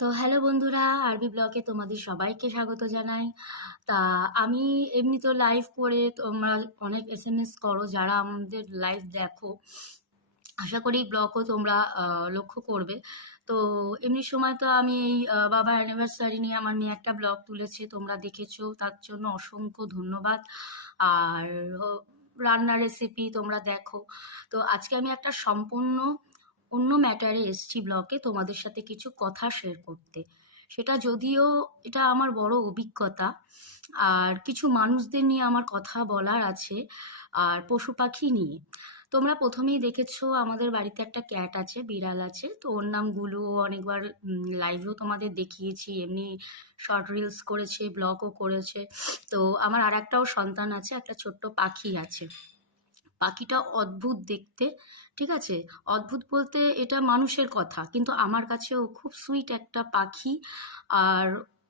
তো হ্যালো বন্ধুরা, আরবি ব্লগে তোমাদের সবাইকে স্বাগত জানাই। তা আমি এমনি তো লাইভ করে তোমরা অনেক এস এম এস করো, যারা আমাদের লাইভ দেখো। আশা করি ব্লগও তোমরা লক্ষ্য করবে। তো এমনি সময় তো আমি এই বাবার অ্যানিভার্সারি নিয়ে আমার মেয়ে একটা ব্লগ তুলেছে, তোমরা দেখেছ, তার জন্য অসংখ্য ধন্যবাদ। আর রান্নার রেসিপি তোমরা দেখো। তো আজকে আমি একটা সম্পূর্ণ অন্য ম্যাটারে এসছি ব্লকে তোমাদের সাথে কিছু কথা শেয়ার করতে। সেটা যদিও এটা আমার বড় অভিজ্ঞতা। আর কিছু মানুষদের নিয়ে আমার কথা বলার আছে, আর পশু পাখি নিয়ে। তোমরা প্রথমেই দেখেছ আমাদের বাড়িতে একটা ক্যাট আছে, বিড়াল আছে। তো ওর নাম গুলু অনেকবার লাইভেও তোমাদের দেখিয়েছি, এমনি শর্ট রিলস করেছে ব্লগও করেছে। তো আমার আর একটাও সন্তান আছে, একটা ছোট্ট পাখি আছে। পাখিটা অদ্ভুত দেখতে, ঠিক আছে? অদ্ভুত বলতে এটা মানুষের কথা, কিন্তু আমার কাছে ও খুব সুইট একটা পাখি। আর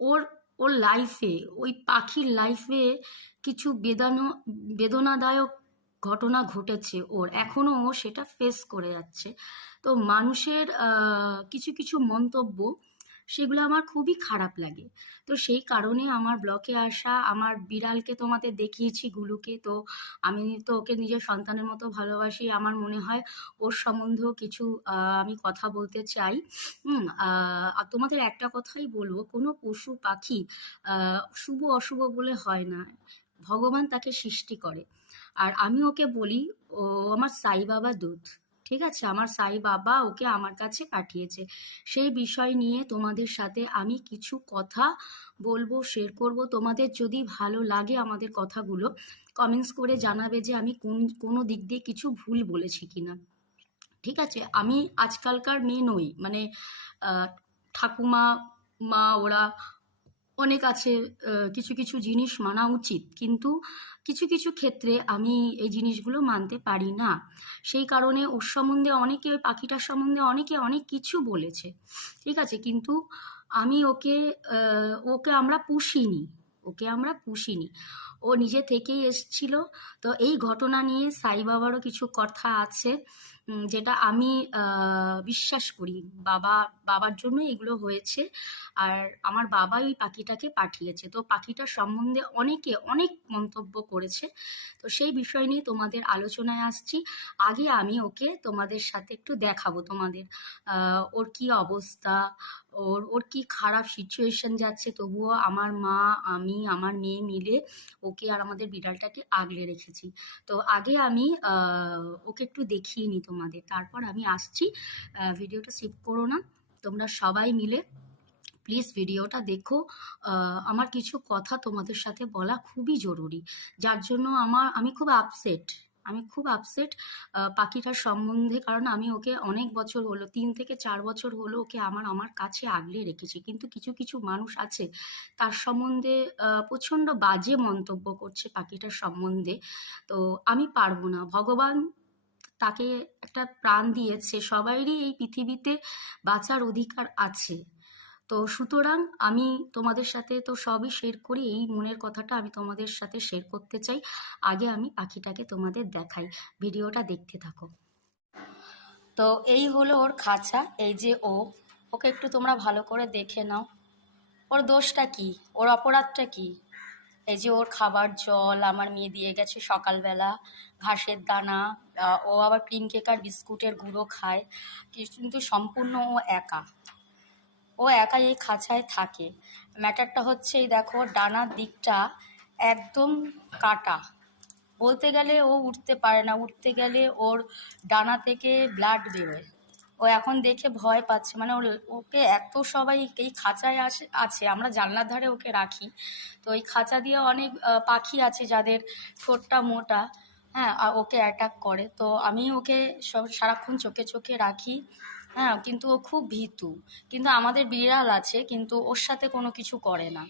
ওর ওর লাইফে ওই পাখির লাইফে কিছু বেদানো, বেদনাদায়ক ঘটনা ঘটেছে ওর। এখনও ও সেটা ফেস করে যাচ্ছে। তো মানুষের কিছু কিছু মন্তব্য সেগুলো আমার খুবই খারাপ লাগে। তো সেই কারণে আমার ব্লকে আসা, আমার বিড়ালকে তোমাদের দেখিয়েছি গুলুকে, তো আমি তো ওকে নিজের সন্তানের মতো ভালোবাসি। আমার মনে হয় ওর সম্বন্ধেও কিছু আমি কথা বলতে চাই। তোমাদের একটা কথাই বলব, কোনো পশু পাখি শুভ অশুভ বলে হয় না। ভগবান তাকে সৃষ্টি করে। আর আমি ওকে বলি, ও আমার সাই বাবা দুধ। ঠিক আছে? আমার সাই বাবা ওকে আমার কাছে পাঠিয়েছে। সেই বিষয় নিয়ে তোমাদের সাথে আমি কিছু কথা বলব শেয়ার করব। তোমাদের যদি ভালো লাগে আমাদের কথাগুলো কমেন্টস করে জানাবে যে আমি কোন, কোনো দিক দিয়ে কিছু ভুল বলেছি কিনা। ঠিক আছে? আমি আজকালকার মেয়ে নই। মানে ঠাকুমা, মা, ওরা অনেক আছে কিছু কিছু জিনিস মানা উচিত, কিন্তু কিছু কিছু ক্ষেত্রে আমি এই জিনিসগুলো মানতে পারি না। সেই কারণে ওর সম্বন্ধে অনেকে, ওই পাখিটার সম্বন্ধে অনেকে অনেক কিছু বলেছে, ঠিক আছে? কিন্তু আমি ওকে ওকে আমরা পুষিনি, ওকে আমরা পুষিনি। ও নিজে থেকেই এসছিল, তো এই ঘটনা নিয়ে সাই বাবারও কিছু কথা আছে। যেটা আমি বিশ্বাস করি। বাবা, বাবার জন্য এগুলো হয়েছে। আর আমার বাবা ওই পাখিটাকে পাঠিয়েছে। তো পাখিটার সম্বন্ধে অনেকে অনেক মন্তব্য করেছে। তো সেই বিষয় নিয়ে তোমাদের আলোচনায় আসছি। আগে আমি ওকে তোমাদের সাথে একটু দেখাবো তোমাদের ওর কি অবস্থা ওর ওর কি খারাপ সিচুয়েশন যাচ্ছে তবুও আমার মা, আমি, আমার মেয়ে মিলে ওকে আর আমাদের বিড়ালটাকে আগলে রেখেছি। তো আগে আমি ওকে একটু দেখিয়ে নিই তোমাদের। তারপর আমি আসছি। ভিডিওটা স্কিপ করো না। তোমরা সবাই মিলে প্লিজ ভিডিওটা দেখো। আমার কিছু কথা তোমাদের সাথে বলা খুবই জরুরি। যার জন্য আমার, আমি খুব আপসেট আমি খুব আপসেট পাখিটার সম্বন্ধে। কারণ আমি ওকে অনেক বছর হলো, তিন থেকে চার বছর হলো ওকে আমার আমার কাছে আগলে রেখেছি। কিন্তু কিছু কিছু মানুষ আছে, তার সম্বন্ধে প্রচণ্ড বাজে মন্তব্য করছে পাখিটার সম্বন্ধে। তো আমি পারব না। ভগবান তাকে একটা প্রাণ দিয়েছে। সবারই এই পৃথিবীতে বাঁচার অধিকার আছে। তো সুতরাং আমি তোমাদের সাথে তো সবই শেয়ার করি, এই মনের কথাটা আমি তোমাদের সাথে শেয়ার করতে চাই। আগে আমি পাখিটাকে তোমাদের দেখাই, ভিডিওটা দেখতে থাকো। তো এই হলো ওর খাঁচা, এই যে ও, ওকে একটু তোমরা ভালো করে দেখে নাও। ওর দোষটা কি? ওর অপরাধটা কি? এই যে ওর খাবার জল, আমার মেয়ে দিয়ে গেছে সকালবেলা ঘাসের দানা ও আবার ক্রিম কেক আর বিস্কুটের গুঁড়ো খায়, কিন্তু সম্পূর্ণ ও একা। ও একাই এই খাঁচায় থাকে। ম্যাটারটা হচ্ছে, এই দেখো, ডানার দিকটা একদম কাটা। বলতে গেলে ও উঠতে পারে না। উঠতে গেলে ওর ডানা থেকে ব্লাড বেরোয়। ও এখন দেখে ভয় পাচ্ছে। মানে ওর, ওকে এত সবাই এই খাঁচায় আসে, আছে। আমরা জানলার ধারে ওকে রাখি। তো এই খাঁচা দিয়ে অনেক পাখি আছে যাদের ঠোঁটটা মোটা। হ্যাঁ ওকে অ্যাটাক করে। তো আমি ওকে সব, সারাক্ষণ চোখে চোখে রাখি। হ্যাঁ কিন্তু ও খুব ভীতু। কিন্তু আমাদের বিড়াল আছে, কিন্তু ওর সাথে কোনো কিছু করে না।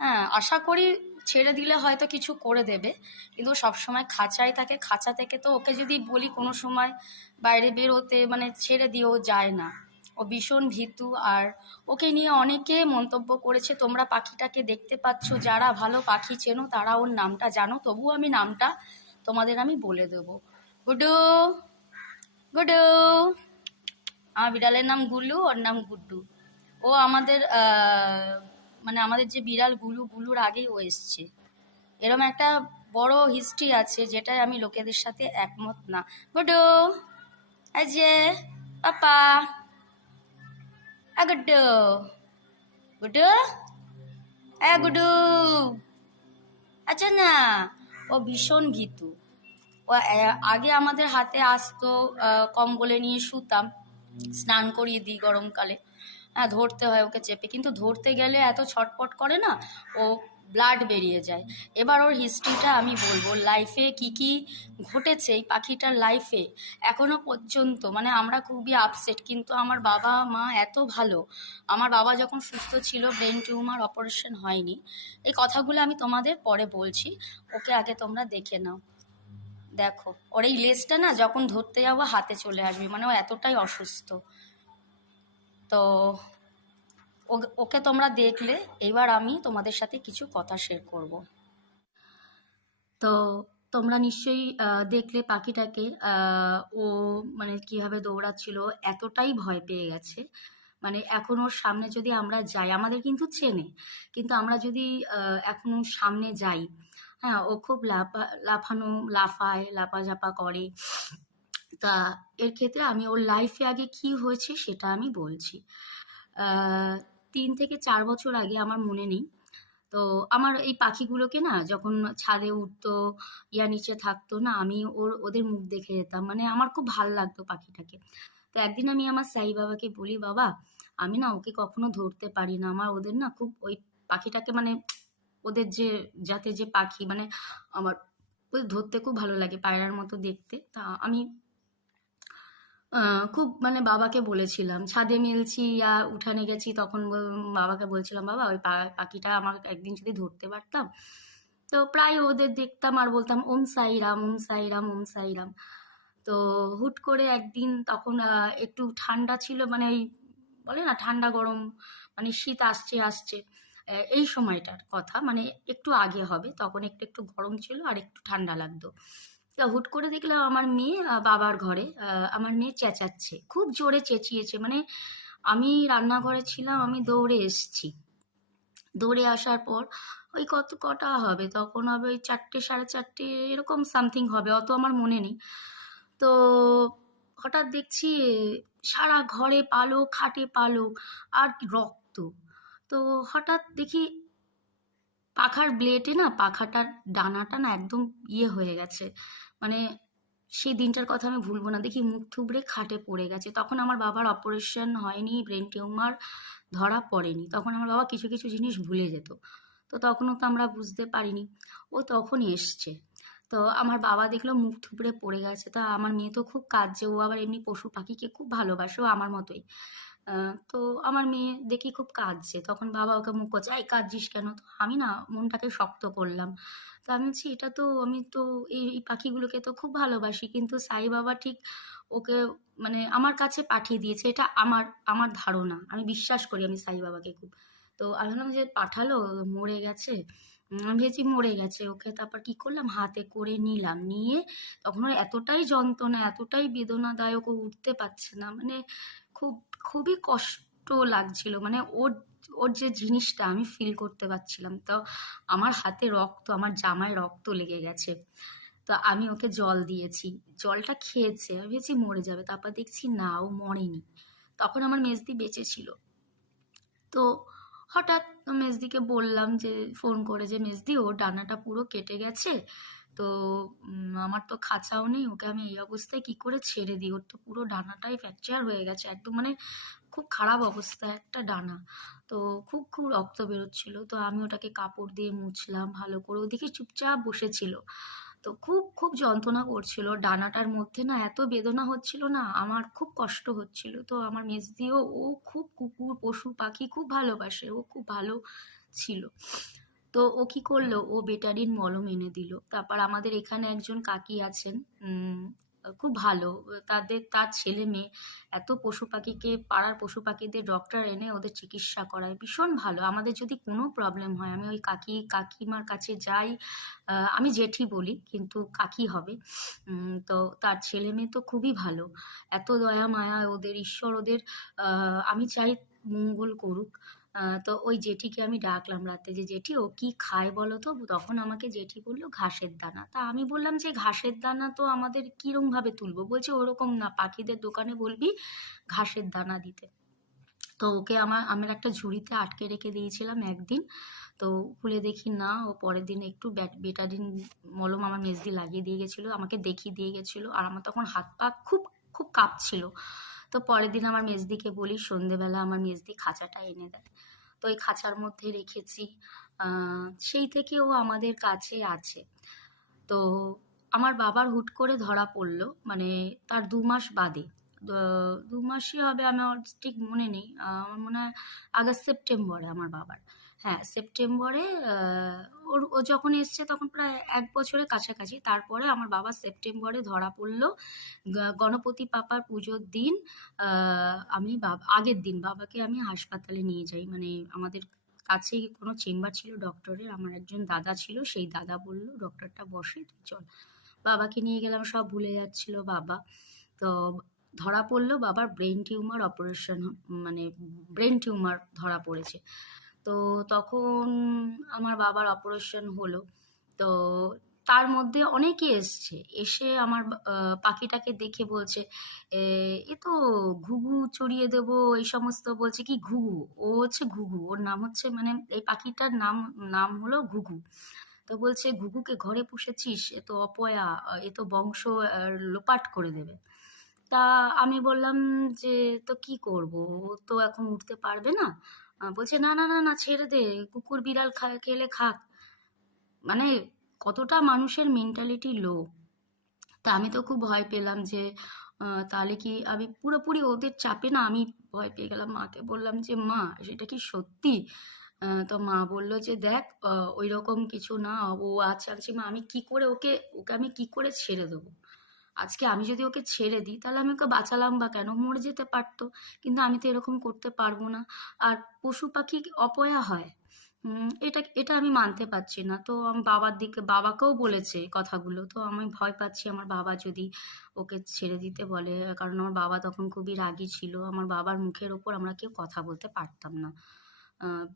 হ্যাঁ আশা করি ছেড়ে দিলে হয়তো কিছু করে দেবে, কিন্তু ও সবসময় খাঁচায় থাকে। খাঁচা থেকে তো ওকে যদি বলি কোনো সময় বাইরে বেরোতে মানে ছেড়ে দিয়েও যায় না। ও ভীষণ ভীতু আর ওকে নিয়ে অনেকে মন্তব্য করেছে, তোমরা পাখিটাকে দেখতে পাচ্ছ, যারা ভালো পাখি চেনো তারা ওর নামটা জানো, তবুও আমি নামটা তোমাদের আমি বলে দেবো। গুডু গুডু। আমার বিড়ালের নাম গুল্লু ওর নাম গুড্ডু। ও আমাদের মানে আমাদের যে বিড়াল গুলু, গুলুর আগেই ও এসছে। এরম একটা বড় হিস্ট্রি আছে যেটাই আমি লোকেদের সাথে একমত না। গুডু যে, পাপা। আ গুড্ডু। গুডু আচ্ছা না, ও ভীষণ ভীতু। ও আগে আমাদের হাতে আসতো কম্বলে নিয়ে শুতাম। স্নান করিয়ে দিই গরমকালে। হ্যাঁ ধরতে হয় ওকে চেপে। কিন্তু ধরতে গেলে এত ছটপট করে না, ও ব্লাড বেরিয়ে যায়। এবার ওর হিস্ট্রিটা আমি বলব। লাইফে কি কি ঘটেছে এই পাখিটার লাইফে এখনও পর্যন্ত? মানে আমরা খুবই আপসেট কিন্তু আমার বাবা মা এত ভালো। আমার বাবা যখন সুস্থ ছিল ব্রেন টিউমার অপারেশন হয়নি। এই কথাগুলো আমি তোমাদের পরে বলছি। ওকে আগে তোমরা দেখে নাও। দেখো, ওর এই লেজটা না যখন ধরতে যাব হাতে চলে আসবে মানে ও এতটাই অসুস্থ। তো ওকে তোমরা দেখলে, এবার আমি তোমাদের সাথে কিছু কথা শেয়ার করব। তো তোমরা নিশ্চয়ই দেখলে পাখিটাকে ও মানে কীভাবে দৌড়াচ্ছিল, এতটাই ভয় পেয়ে গেছে। মানে এখন ওর সামনে যদি আমরা যাই, আমাদের কিন্তু চেনে, কিন্তু আমরা যদি এখন সামনে যাই হ্যাঁ ও খুব লাফা লাফানো, লাফায় লাফাঝাপা করে। তা এর ক্ষেত্রে আমি, ওর লাইফে আগে কি হয়েছে সেটা আমি বলছি। তিন থেকে চার বছর আগে আমার মনে নেই। তো আমার এই পাখিগুলোকে না, যখন ছাদে উঠতো, ইয়া নিচে থাকতো না, আমি ওর, ওদের মুখ দেখে যেতাম। মানে আমার খুব ভালো লাগতো পাখিটাকে। তো একদিন আমি আমার সাই বাবাকে বলি, বাবা, আমি না ওকে কখনো ধরতে পারি না। আমার ওদের না খুব ওই পাখিটাকে মানে ওদের যে, যাতে যে পাখি মানে আমার ওদের ধরতে খুব ভালো লাগে পায়রার মতো দেখতে। তা আমি খুব মানে বাবাকে বলেছিলাম, ছাদে মেলছি ইয়া, উঠানে গেছি। তখন বাবাকে বলছিলাম, বাবা, ওই পাখিটা আমার একদিন যদি ধরতে পারতাম। তো প্রায় ওদের দেখতাম আর বলতাম, ওম সাইরাম ওম সাইরাম ওম সাইরাম তো হুট করে একদিন তখন একটু ঠান্ডা ছিল মানে বলে না, ঠান্ডা গরম মানে শীত আসছে আসছে। এই সময়টার কথা। মানে একটু আগে হবে, তখন একটু একটু গরম ছিল আর একটু ঠান্ডা লাগতো। তা হুট করে দেখলাম আমার মেয়ে বাবার ঘরে আমার মেয়ে চেঁচাচ্ছে, খুব জোরে চেঁচিয়েছে। মানে আমি রান্নাঘরে ছিলাম, আমি দৌড়ে এসেছি। দৌড়ে আসার পর, ওই কত কটা হবে? তখন হবে ওই চারটে, সাড়ে চারটে, এরকম সামথিং হবে। অত আমার মনে নেই। তো হঠাৎ দেখছি, সারা ঘরে পালক, খাটে পালক, আর রক্ত। তো হঠাৎ দেখি পাখার ব্লেডে না, পাখাটার ডানাটা না একদম ইয়ে হয়ে গেছে। মানে সেই দিনটার কথা আমি ভুলবো না। দেখি মুখ থুবড়ে খাটে পড়ে গেছে। তখন আমার বাবার অপারেশন হয়নি ব্রেন টিউমার ধরা পড়েনি। তখন আমার বাবা কিছু কিছু জিনিস ভুলে যেত। তো তখনও তো আমরা বুঝতে পারিনি। ও তখন এসছে। তো আমার বাবা দেখল মুখ থুবড়ে পড়ে গেছে। তা আমার মেয়ে তো খুব কাঁদছে। ও আবার এমনি পশু পাখিকে খুব ভালোবাসে। ও আমার মতোই। তো আমার মেয়ে দেখি খুব কাঁদছে। তখন বাবা ওকে মুখ করছে, এই, কাঁদছিস কেন? তো আমি না মনটাকে শক্ত করলাম। তো আমি বলছি, এটা তো আমি তো এই পাখিগুলোকে তো খুব ভালোবাসি, কিন্তু সাই বাবা ঠিক ওকে মানে আমার কাছে পাঠিয়ে দিয়েছে, এটা আমার আমার ধারণা। আমি বিশ্বাস করি আমি সাই বাবাকে খুব। তো আমি ভাবলাম যে পাঠালো, মরে গেছে। ভেবেছি মরে গেছে। ওকে তারপর কি করলাম? হাতে করে নিলাম। নিয়ে তখন ওর এতটাই যন্ত্রণা, এতটাই বেদনাদায়ক ও উঠতে পারছে না। মানে খুব, খুবই কষ্ট লাগছিল। মানে ওর ওর যে জিনিসটা আমি ফিল করতে পারছিলাম। তো আমার হাতে রক্ত, আমার জামায় রক্ত লেগে গেছে। তো আমি ওকে জল দিয়েছি। জলটা খেয়েছে। আমি ভেবেছি মরে যাবে। তারপর দেখছি না, ও মরেনি। তখন আমার মেজদি বেঁচে ছিল। তো হঠাৎ মেজদিকে বললাম যে, ফোন করে যে, মেজদি, ওর ডানাটা পুরো কেটে গেছে, তো আমার তো খাঁচাও নেই, ওকে আমি এই অবস্থায় কি করে ছেড়ে দিই? ওর তো পুরো ডানাটাই ফ্র্যাকচার হয়ে গেছে, একদম মানে খুব খারাপ অবস্থা একটা ডানা। তো খুব খুব রক্ত বেরোচ্ছিল, তো আমি ওটাকে কাপড় দিয়ে মুছলাম ভালো করে। ওদিকে চুপচাপ বসেছিল। তো খুব খুব যন্ত্রণা করছিল। ডানাটার মধ্যে না এত বেদনা হচ্ছিল না, আমার খুব কষ্ট হচ্ছিল। তো আমার মেজদিও ও খুব কুকুর, পশু, পাখি খুব ভালোবাসে, ও খুব ভালো ছিল। তো ও কি করল? ও বেটারিন মলম এনে দিল। তারপর আমাদের এখানে একজন কাকি আছেন খুব ভালো। তাদের, তার ছেলে মেয়ে এত পশু পাখিকে, পাড়ার পশু পাখিদের ডক্টর এনে ওদের চিকিৎসা করায়, ভীষণ ভালো। আমাদের যদি কোনো প্রবলেম হয়, আমি ওই কাকি, কাকিমার কাছে যাই আমি জেঠি বলি, কিন্তু কাকি হবে। তো তার ছেলে মেয়ে তো খুবই ভালো। এত দয়া মায়া ওদের, ঈশ্বর ওদের আমি চাই মঙ্গল করুক। তো ওই জেঠিকে আমি ডাকলাম রাতে যে, জেঠি, ও কি খায় বলো তো? তখন আমাকে জেঠি বলল, ঘাসের দানা। তা আমি বললাম, যে ঘাসের দানা তো আমাদের কিরম ভাবে তুলবো? বলছে, ওরকম না, পাখিদের দোকানে বলবি ঘাসের দানা দিতে। তো ওকে আমার আমার একটা ঝুড়িতে আটকে রেখে দিয়েছিলাম একদিন। তো খুলে দেখি, না, ও পরের দিন একটু বেটাডিন মলম আমার মেজদি লাগিয়ে দিয়ে গেছিল, আমাকে দেখিয়ে দিয়ে গেছিল। আর আমার তখন হাত পা খুব খুব কাঁপছিল। তো পরের দিন আমার মেজদিকে বলি, সন্ধেবেলা আমার মেজদি খাঁচাটা এনে দেয়। তো ওই খাঁচার মধ্যে রেখেছি। সেই থেকে ও আমাদের কাছে আছে। তো আমার বাবার হুট করে ধরা পড়ল মানে তার দু মাস বাদে। দু মাসই হবে, আমার ঠিক মনে নেই। আমার মনে হয় আগস্ট, সেপ্টেম্বরে আমার বাবার। হ্যাঁ সেপ্টেম্বরে ওর, ও যখন এসছে তখন প্রায় এক বছরের কাছাকাছি। তারপরে আমার বাবা সেপ্টেম্বরে ধরা পড়ল। গণপতি পাপার পুজোর দিন আমি বাবা, আগের দিন বাবাকে আমি হাসপাতালে নিয়ে যাই। মানে আমাদের কাছেই কোনো চেম্বার ছিল ডক্টরের, আমার একজন দাদা ছিল, সেই দাদা বলল, ডক্টরটা বসে, তুই চল। বাবাকে নিয়ে গেলাম, সব ভুলে যাচ্ছিল বাবা। তো ধরা পড়ল, বাবার ব্রেন টিউমার অপারেশন মানে ব্রেন টিউমার ধরা পড়েছে। তো তখন আমার বাবার অপারেশন হলো। তো তার মধ্যে অনেকে এসছে। এসে আমার পাখিটাকে দেখে বলছে, এ তো ঘুঘু চড়িয়ে দেবো, এই সমস্ত। বলছে, কি ঘুঘু? ও হচ্ছে ঘুঘু। ওর নাম হচ্ছে মানে এই পাখিটার নাম নাম হলো ঘুঘু। তো বলছে, ঘুঘুকে ঘরে পুষেছিস? এ তো অপয়া, এ তো বংশ লোপাট করে দেবে। তা আমি বললাম যে, তো কি করব? ও তো এখন উঠতে পারবে না। বলছে, না না না না, ছেড়ে দে, কুকুর বিড়াল খা, খেলে খাক। মানে কতটা মানুষের মেন্টালিটি লো তা আমি তো খুব ভয় পেলাম যে তাহলে কি আমি পুরোপুরি ওদের চাপে না, আমি ভয় পেয়ে গেলাম। মাকে বললাম যে, মা, সেটা কি সত্যি? তো মা বলল যে, দেখ ওই রকম কিছু না, ও আচ্ছা আচ্ছা মা, আমি কি করে ওকে ওকে আমি কি করে ছেড়ে দেবো? আজকে আমি যদি ওকে ছেড়ে দিই, তাহলে আমি ওকে বাঁচালাম বা কেন? মরে যেতে পারতো। কিন্তু আমি তো এরকম করতে পারব না। আর পশু পাখি অপয়া হয়? এটা এটা আমি মানতে পারছি না। তো আমি, বাবার দিকে, বাবাকেও বলেছে কথাগুলো। তো আমি ভয় পাচ্ছি আমার বাবা যদি ওকে ছেড়ে দিতে বলে। কারণ আমার বাবা তখন খুবই রাগী ছিল। আমার বাবার মুখের ওপর আমরা কেউ কথা বলতে পারতাম না।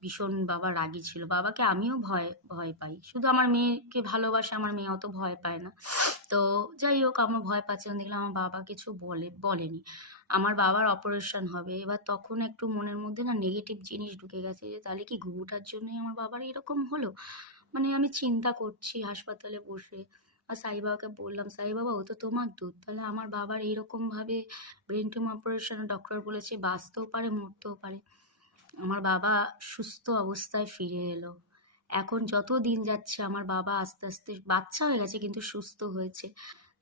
ভীষণ বাবা রাগী ছিল। বাবাকে আমিও ভয় ভয় পাই। শুধু আমার মেয়েকে ভালোবাসে, আমার মেয়ে অত ভয় পায় না। তো যাই হোক, আমার ভয় পাচ্ছিলাম দেখলাম আমার বাবা কিছু বলে, বলেনি। আমার বাবার অপারেশন হবে। এবার তখন একটু মনের মধ্যে না নেগেটিভ জিনিস ঢুকে গেছে যে, তাহলে কি ঘুঘুটার জন্যই আমার বাবার এরকম হলো? মানে আমি চিন্তা করছি হাসপাতালে বসে। আর সাই বাবাকে বললাম, সাই বাবা, ও তো তোমার দুধ। তাহলে আমার বাবার এইরকমভাবে ব্রেন টিউমার অপারেশন ডক্টর বলেছে, বাঁচতেও পারে, মরতেও পারে। আমার বাবা সুস্থ অবস্থায় ফিরে এলো। এখন যত দিন যাচ্ছে, আমার বাবা আস্তে আস্তে বাচ্চা হয়ে গেছে কিন্তু সুস্থ হয়েছে।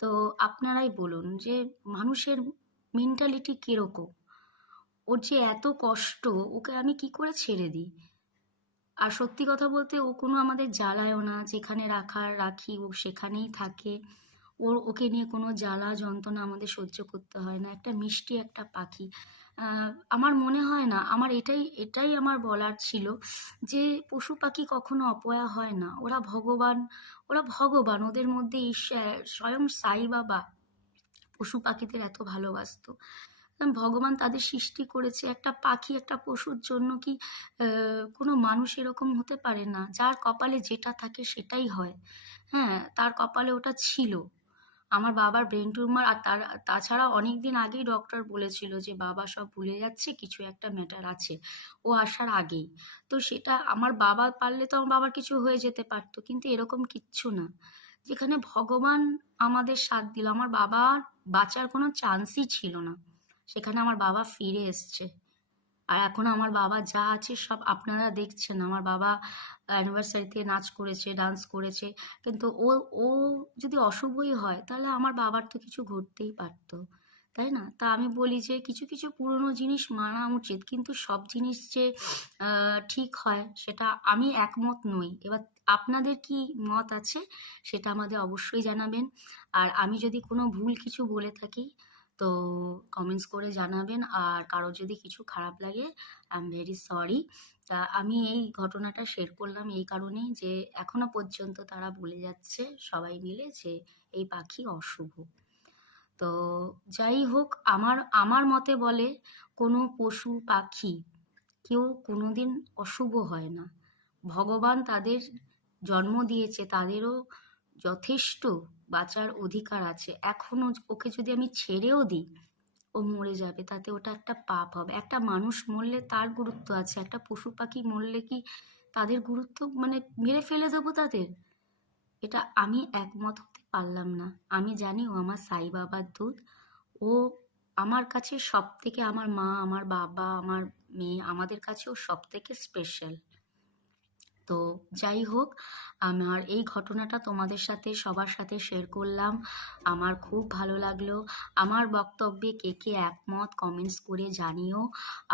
তো আপনারাই বলুন যে, মানুষের মেন্টালিটি কীরকম? ওর যে এত কষ্ট, ওকে আমি কি করে ছেড়ে দিই? আর সত্যি কথা বলতে, ও কোনো আমাদের জ্বালায়ও না। যেখানে রাখার রাখি, ও সেখানেই থাকে। ওর, ওকে নিয়ে কোনো জ্বালা যন্ত্রণা আমাদের সহ্য করতে হয় না। একটা মিষ্টি একটা পাখি। আমার মনে হয় না, আমার এটাই এটাই আমার বলার ছিল যে পশু পাখি কখনো অপয়া হয় না। ওরা ভগবান ওরা ভগবান। ওদের মধ্যে স্বয়ং সাই বাবা পশু পাখিদের এত ভালোবাসতো। ভগবান তাদের সৃষ্টি করেছে। একটা পাখি একটা পশুর জন্য কি কোনো মানুষ এরকম হতে পারে না? যার কপালে যেটা থাকে সেটাই হয়। হ্যাঁ তার কপালে ওটা ছিল। আমার বাবার ব্রেন টিউমার আর তার, তাছাড়া অনেক দিন আগেই ডক্টর বলেছিল যে, বাবা সব ভুলে যাচ্ছে, কিছু একটা ম্যাটার আছে। ও আসার আগেই। তো সেটা আমার বাবা পারলে তো আমার বাবার কিছু হয়ে যেতে পারতো, কিন্তু এরকম কিচ্ছু না। যেখানে ভগবান আমাদের সাথ দিল, আমার বাবার বাঁচার কোনো চান্সই ছিল না। সেখানে আমার বাবা ফিরে এসছে। আর এখন আমার বাবা যা আছে সব আপনারা দেখছেন। আমার বাবা অ্যানিভার্সারিতে নাচ করেছে ডান্স করেছে। কিন্তু ও ও যদি অশুভই হয়, তাহলে আমার বাবার তো কিছু ঘটতেই পারতো, তাই না? তা আমি বলি যে কিছু কিছু পুরনো জিনিস মানা উচিত, কিন্তু সব জিনিস যে ঠিক হয় সেটা আমি একমত নই। এবার আপনাদের কি মত আছে সেটা আমাদের অবশ্যই জানাবেন। আর আমি যদি কোনো ভুল কিছু বলে থাকি তো কমেন্টস করে জানাবেন। আর কারোর যদি কিছু খারাপ লাগে আই এম ভেরি সরি তা আমি এই ঘটনাটা শেয়ার করলাম এই কারণেই যে এখনও পর্যন্ত তারা বলে যাচ্ছে সবাই মিলে যে এই পাখি অশুভ। তো যাই হোক, আমার আমার মতে বলে কোনো পশু পাখি কেউ কোনোদিন অশুভ হয় না। ভগবান তাদের জন্ম দিয়েছে, তাদেরও যথেষ্ট বাঁচার অধিকার আছে। এখনও ওকে যদি আমি ছেড়েও দিই, ও মরে যাবে। তাতে ওটা একটা পাপ হবে। একটা মানুষ মরলে তার গুরুত্ব আছে। একটা পশু পাখি মরলে কি তাদের গুরুত্ব মানে মেরে ফেলে দেবো তাদের? এটা আমি একমত হতে পারলাম না। আমি জানি ও আমার সাই বাবার দুধ ও আমার কাছে সব থেকে আমার মা, আমার বাবা, আমার মেয়ে, আমাদের কাছে ও সব থেকে স্পেশাল তো যাই হোক, আমার এই ঘটনাটা তোমাদের সাথে, সবার সাথে শেয়ার করলাম। আমার খুব ভালো লাগল। আমার বক্তব্যে কে কে একমত কমেন্টস করে জানিও।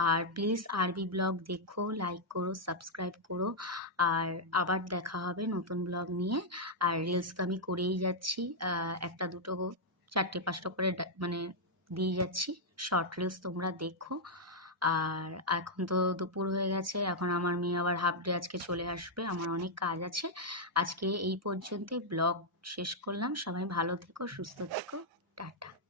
আর প্লিজ আরবি ব্লগ দেখো লাইক করো সাবস্ক্রাইব করো। আর আবার দেখা হবে নতুন ব্লগ নিয়ে। আর রিলস তো আমি করেই যাচ্ছি। একটা দুটো, চারটে, পাঁচটা করে মানে দিয়ে যাচ্ছি। শর্ট রিলস তোমরা দেখো। আর এখন তো দুপুর হয়ে গেছে, এখন আমার মেয়ে আবার হাফ ডে আজকে চলে আসবে, আমার অনেক কাজ আছে। আজকে এই পর্যন্তই ব্লগ শেষ করলাম, সবাই ভালো থেকো, সুস্থ থেকো, টাটা।